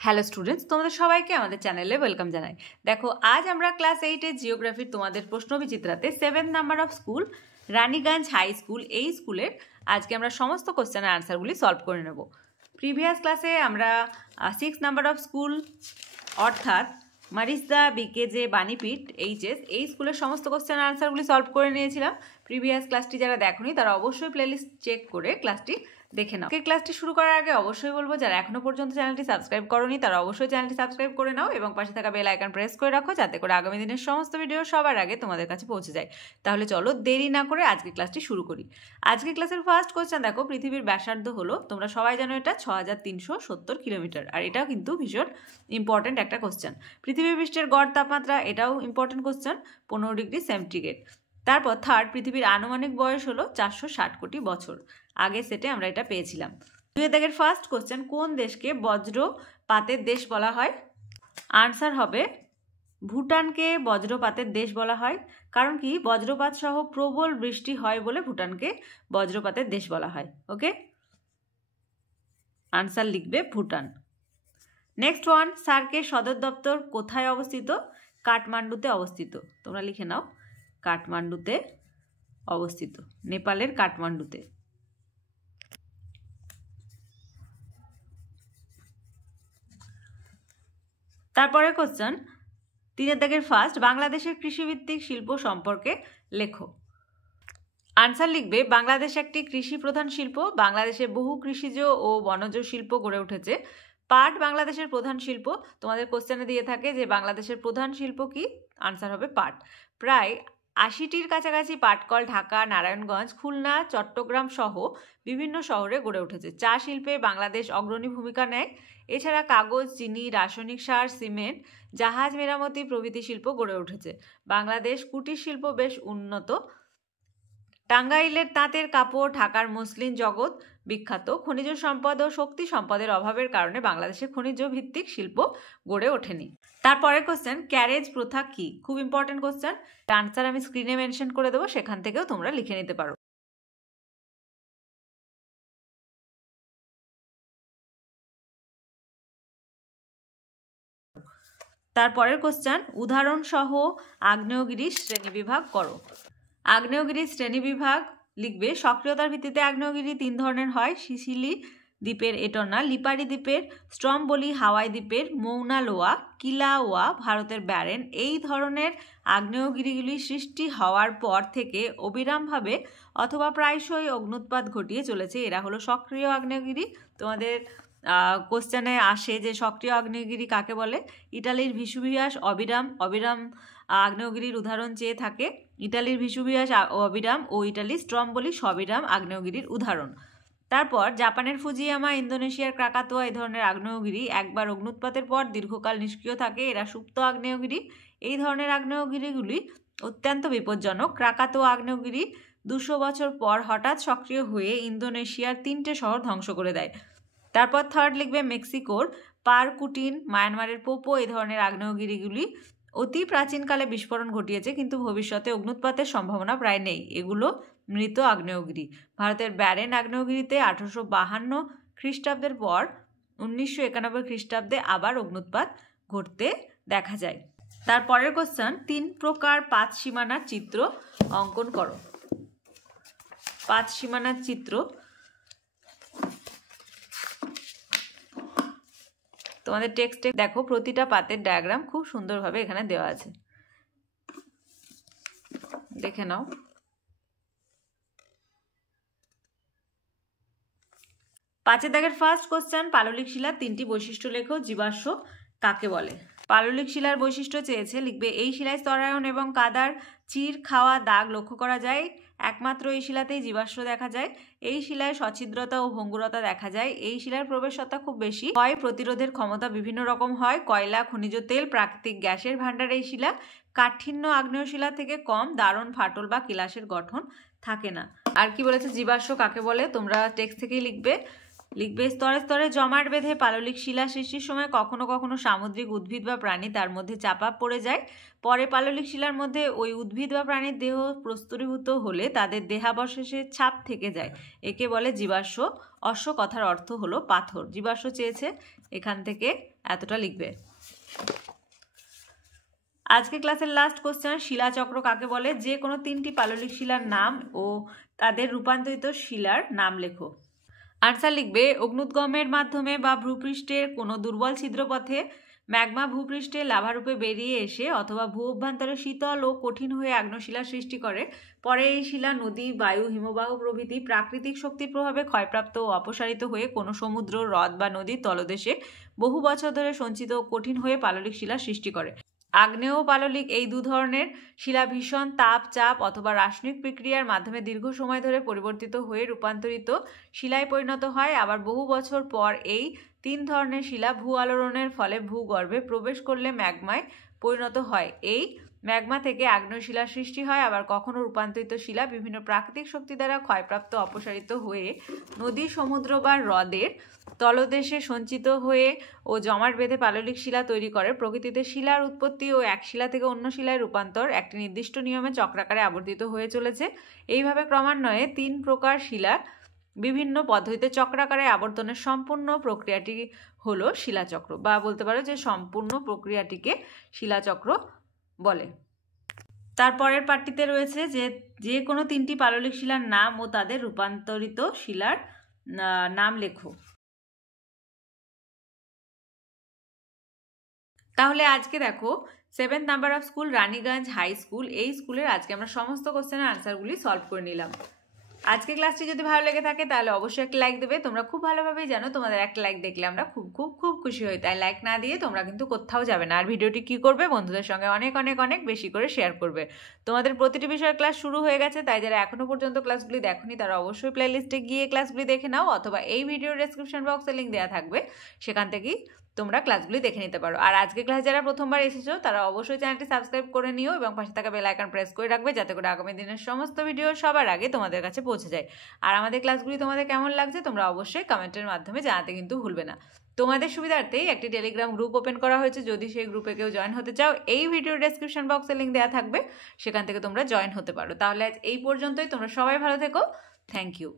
Hello students, তোমাদের সবাইকে আমাদের চ্যানেলে ওয়েলকাম জানাই। দেখো, আজ আমরা ক্লাস 8-এর জিওগ্রাফির তোমাদের প্রশ্নবিচিত্রাতে 7 number of school Raniganj high school, এই স্কুলের আজকে আমরা সমস্ত কোশ্চেনের আনসারগুলি সলভ করে নেব। প্রিভিয়াস ক্লাসে আমরা 6 নাম্বার অফ স্কুল অর্থাৎ মারিসদা বিকেজে বাণীপীঠ এইচএস এই স্কুলের সমস্ত কোশ্চেনের আনসারগুলি সলভ করে নিয়েছিলাম। প্রিভিয়াস ক্লাসটি যারা দেখোনি তারা অবশ্যই প্লেলিস্ট চেক করে ক্লাসটি দেখে নাও। ক্লাসটি শুরু করার আগে অবশ্যই বলবো, যারা এখনো পর্যন্ত চ্যানেলটি সাবস্ক্রাইব করোনি তারা অবশ্যই চ্যানেলটি সাবস্ক্রাইব করে নাও এবং পাশে থাকা বেল আইকন প্রেস করে রাখো, যাতে করে আগামী দিনের সমস্ত ভিডিও সবার আগে তোমাদের কাছে পৌঁছে যায়। তাহলে চলো দেরি না করে আজকে ক্লাসটি শুরু করি। আজকে ক্লাসের ফার্স্ট কোশ্চেন দেখো, পৃথিবীর ব্যাসার্ধ হলো, তোমরা সবাই জানো এটা 6370 কিলোমিটার, আর এটাও কিন্তু ভীষণ ইম্পর্টেন্ট একটা কোশ্চেন। পৃথিবীর পৃষ্ঠের গড় তাপমাত্রা, এটাও ইম্পর্টেন্ট কোশ্চেন, 15 ডিগ্রি সেন্টিগ্রেড। তারপর থার্ড, পৃথিবীর আনুমানিক বয়স হলো 460 কোটি বছর। আগে সেটে আমরা এটা পেয়েছিলাম। দুয়ের ফার্স্ট কোশ্চেন, কোন দেশকে বজ্রপাতের দেশ বলা হয়? আনসার হবে ভুটানকে বজ্রপাতের দেশ বলা হয়। কারণ কি, বজ্রপাত সহ প্রবল বৃষ্টি হয় বলে ভুটানকে বজ্রপাতের দেশ বলা হয়। ওকে, আনসার লিখবে ভুটান। নেক্সট ওয়ান, সার্কের সদর দপ্তর কোথায় অবস্থিত? কাঠমান্ডুতে অবস্থিত। তোমরা লিখে নাও, কাঠমান্ডুতে অবস্থিত, নেপালের কাঠমান্ডুতে। তারপরে কোশ্চেন 3 ফার্স্ট, বাংলাদেশের কৃষিভিত্তিক শিল্প সম্পর্কে লেখো। আনসার লিখবে বাংলাদেশ একটি কৃষি প্রধান শিল্প। বাংলাদেশে বহু কৃষিজ ও বনজ শিল্প গড়ে উঠেছে। পাট বাংলাদেশের প্রধান শিল্প। তোমাদের কোশ্চেনে দিয়ে থাকে যে বাংলাদেশের প্রধান শিল্প কি, আনসার হবে পাট। প্রায় 80টির কাছাকাছি পাটকল ঢাকা, নারায়ণগঞ্জ, খুলনা, চট্টগ্রাম সহ বিভিন্ন শহরে গড়ে উঠেছে। চা শিল্পে বাংলাদেশ অগ্রণী ভূমিকা নেয়। এছাড়া কাগজ, চিনি, রাসায়নিক সার, সিমেন্ট, জাহাজ মেরামতি প্রভৃতি শিল্প গড়ে উঠেছে। বাংলাদেশ কুটির শিল্প বেশ উন্নত। টাঙ্গাইলের তাঁতের কাপড়, ঢাকার মসলিন জগৎ বিখ্যাত। খনিজ সম্পদ ও শক্তি সম্পদের অভাবের কারণে বাংলাদেশে খনিজ ভিত্তিক শিল্প গড়ে ওঠেনি। তারপরের কোশ্চেন, ক্যারেজ প্রথা কি? খুব ইম্পর্টেন্ট কোশ্চেন, আনসার আমি স্ক্রিনে মেনশন করে দেবো, সেখান থেকেও তোমরা লিখে নিতে পারো। তারপরের কোশ্চেন, উদাহরণ সহ আগ্নেয়গিরির শ্রেণীবিভাগ করো। আগ্নেয়গিরির শ্রেণীবিভাগ লিখবে, সক্রিয়তার ভিত্তিতে আগ্নেয়গিরি 3 ধরনের হয়: সিসিলি দ্বীপের এটর্না, লিপারি দ্বীপের স্ট্রম্বলি, হাওয়াই দ্বীপের মৌনা লোয়া, কিলাওয়া, ভারতের ব্যারেন। এই ধরনের আগ্নেয়গিরিগুলি সৃষ্টি হওয়ার পর থেকে অবিরামভাবে অথবা প্রায়শই অগ্নুৎপাত ঘটিয়ে চলেছে। এরা হলো সক্রিয় আগ্নেয়গিরি। তোমাদের কোশ্চেনে আসে যে সক্রিয় আগ্নেয়গিরি কাকে বলে। ইটালির ভিসুভিয়াস অবিরাম আগ্নেয়গিরির উদাহরণ চেয়ে থাকে। ইটালির ভিসুভিয়াস অবিরাম ও ইটালির স্ট্রম্বলি সবিরাম আগ্নেয়গিরির উদাহরণ। তারপর জাপানের ফুজিয়ামা, ইন্দোনেশিয়ার ক্রাকাতোয়া এই ধরনের আগ্নেয়গিরি একবার অগ্নুৎপাতের পর দীর্ঘকাল নিষ্ক্রিয় থাকে। এরা সুপ্ত আগ্নেয়গিরি। এই ধরনের আগ্নেয়গিরিগুলি অত্যন্ত বিপজ্জনক। ক্রাকাতোয়া আগ্নেয়গিরি 200 বছর পর হঠাৎ সক্রিয় হয়ে ইন্দোনেশিয়ার 3টে শহর ধ্বংস করে দেয়। তারপর থার্ড লিখবে মেক্সিকোর পারকুটিন, মায়ানমারের পোপো এই ধরনের আগ্নেয়গিরিগুলি অতি প্রাচীনকালে বিস্ফোরণ ঘটিয়েছে, কিন্তু ভবিষ্যতে অগ্নুৎপাতের সম্ভাবনা প্রায় নেই। এগুলো মৃত আগ্নেয়গিরি। ভারতের ব্যারেন আগ্নেয়গিরিতে 1852 খ্রিস্টাব্দের পর 1991 খ্রিস্টাব্দে আবার অগ্নুৎপাত ঘটতে দেখা যায়। তারপরের কোশ্চেন, 3 প্রকার পাঁচ সীমানার চিত্র অঙ্কন করো। পাঁচ সীমানার চিত্র তোমাদের টেক্সটে দেখো, প্রতিটা পাতের ডায়াগ্রাম খুব সুন্দরভাবে এখানে দেওয়া আছে, দেখে নাও। 5 ফার্স্ট কোশ্চেন, পাললিক শিলার 3টি বৈশিষ্ট্য লেখো। জীবাশ্ম কাকে বলে? পাললিক শিলার বৈশিষ্ট্য চেয়েছে, লিখবে এই শিলায় স্তরায়ন এবং কাদার চির খাওয়া দাগ লক্ষ্য করা যায়। একমাত্র এই শিলাতেই জীবাশ্ম দেখা যায়। এই শিলায় সছিদ্রতা ও ভঙ্গুরতা দেখা যায়। এই শিলার প্রবেশতা খুব বেশি। ক্ষয় প্রতিরোধের ক্ষমতা বিভিন্ন রকম হয়। কয়লা, খনিজ তেল, প্রাকৃতিক গ্যাসের ভাণ্ডার এই শিলা। কাঠিন্য আগ্নেয় শিলা থেকে কম। দারুণ ফাটল বা কিলাসের গঠন থাকে না। আর কি বলেছে, জীবাশ্ম কাকে বলে তোমরা টেক্সট থেকেই লিখবে। লিখবে স্তরে স্তরে জমাট বেঁধে পাললিক শিলা সৃষ্টির সময় কখনো কখনো সামুদ্রিক উদ্ভিদ বা প্রাণী তার মধ্যে চাপা পড়ে যায়। পরে পাললিক শিলার মধ্যে ওই উদ্ভিদ বা প্রাণীর দেহ প্রস্তরীভূত হলে তাদের দেহাবশেষে ছাপ থেকে যায়, একে বলে জীবাশ্ম। অশ্ব কথার অর্থ হলো পাথর। জীবাশ্ম চেয়েছে, এখান থেকে এতটা লিখবে। আজকে ক্লাসের লাস্ট কোশ্চেন, শিলাচক্র কাকে বলে? যে কোনো 3টি পাললিক শিলার নাম ও তাদের রূপান্তরিত শিলার নাম লেখো। আনসার লিখবে অগ্নুদ্গমের মাধ্যমে বা ভূপৃষ্ঠের কোনো দুর্বল ছিদ্রপথে ম্যাগমা ভূপৃষ্ঠে লাভারূপে বেরিয়ে এসে অথবা ভূ অভ্যন্তরে শীতল ও কঠিন হয়ে আগ্নেয়শিলা সৃষ্টি করে। পরে এই শিলা নদী, বায়ু, হিমবাহ প্রভৃতি প্রাকৃতিক শক্তির প্রভাবে ক্ষয়প্রাপ্ত ও অপসারিত হয়ে কোনো সমুদ্র, হ্রদ বা নদীর তলদেশে বহু বছর ধরে সঞ্চিত ও কঠিন হয়ে পাললিক শিলা সৃষ্টি করে। আগ্নেয় ও পাললিক এই দু ধরনের শিলা ভীষণ তাপ, চাপ অথবা রাসায়নিক প্রক্রিয়ার মাধ্যমে দীর্ঘ সময় ধরে পরিবর্তিত হয়ে রূপান্তরিত শিলায় পরিণত হয়। আবার বহু বছর পর এই 3 ধরনের শিলা ভূ আলোড়নের ফলে ভূগর্ভে প্রবেশ করলে ম্যাগমায় পরিণত হয়। এই ম্যাগমা থেকে আগ্নেয় শিলার সৃষ্টি হয়। আবার কখনো রূপান্তরিত শিলা বিভিন্ন প্রাকৃতিক শক্তি দ্বারা ক্ষয়প্রাপ্ত, অপসারিত হয়ে নদী, সমুদ্র বা হ্রদের তলদেশে সঞ্চিত হয়ে ও জমাট বেঁধে পাললিক শিলা তৈরি করে। প্রকৃতিতে শিলার উৎপত্তি ও এক শিলা থেকে অন্য শিলায় রূপান্তর একটি নির্দিষ্ট নিয়মে চক্রাকারে আবর্তিত হয়ে চলেছে। এইভাবে ক্রমান্বয়ে 3 প্রকার শিলা বিভিন্ন পদ্ধতিতে চক্রাকারে আবর্তনের সম্পূর্ণ প্রক্রিয়াটি হলো শিলাচক্র, বা বলতে পারো যে সম্পূর্ণ প্রক্রিয়াটিকে শিলাচক্র বলে। তারপরের পাঠটিতে রয়েছে যে কোনো 3টি পাললিক শিলার নাম ও তাদের রূপান্তরিত শিলার নাম লেখো। তাহলে আজকে দেখো 7th number of school Raniganj high school, এই স্কুলের আজকে আমরা সমস্ত কোশ্চেনের আনসারগুলি সলভ করে নিলাম। আজকে ক্লাসটি যদি ভালো লেগে থাকে তাহলে অবশ্যই একটা লাইক দেবে। তোমরা খুব ভালোভাবেই জানো তোমাদের একটা লাইক দেখলে আমরা খুব খুব খুব খুশি হই, তাই লাইক না দিয়ে তোমরা কিন্তু কোথাও যাবে না। আর ভিডিওটি কি করবে, বন্ধুদের সঙ্গে অনেক অনেক অনেক বেশি করে শেয়ার করবে। তোমাদের প্রতিটি বিষয়ের ক্লাস শুরু হয়ে গেছে, তাই যারা এখনো পর্যন্ত ক্লাসগুলি দেখোনি তারা অবশ্যই প্লেলিস্টে গিয়ে ক্লাসগুলি দেখে নাও, অথবা এই ভিডিওর ডেসক্রিপশন বক্সে লিঙ্ক দেওয়া থাকবে, সেখান থেকেই তোমরা ক্লাসগুলি দেখে নিতে পারো। আর আজকে ক্লাস যারা প্রথমবার এসেছো তারা অবশ্যই চ্যানেলটি সাবস্ক্রাইব করে নিও এবং পাশে থাকা বেল আইকন প্রেস করে রাখবে, যাতে করে আগামী দিনের সমস্ত ভিডিও সবার আগে তোমাদের কাছে পৌঁছে যায়। আর আমাদের ক্লাসগুলি তোমাদের কেমন লাগছে তোমরা অবশ্যই কমেন্টের মাধ্যমে জানাতে কিন্তু ভুলবে না। তোমাদের সুবিধার্থেই একটি টেলিগ্রাম গ্রুপ ওপেন করা হয়েছে, যদি সেই গ্রুপে কেউ জয়েন হতে চাও এই ভিডিওর ডেসক্রিপশন বক্সে লিঙ্ক দেওয়া থাকবে, সেখান থেকে তোমরা জয়েন হতে পারো। তাহলে আজ এই পর্যন্তই, তোমরা সবাই ভালো থেকো। Thank you.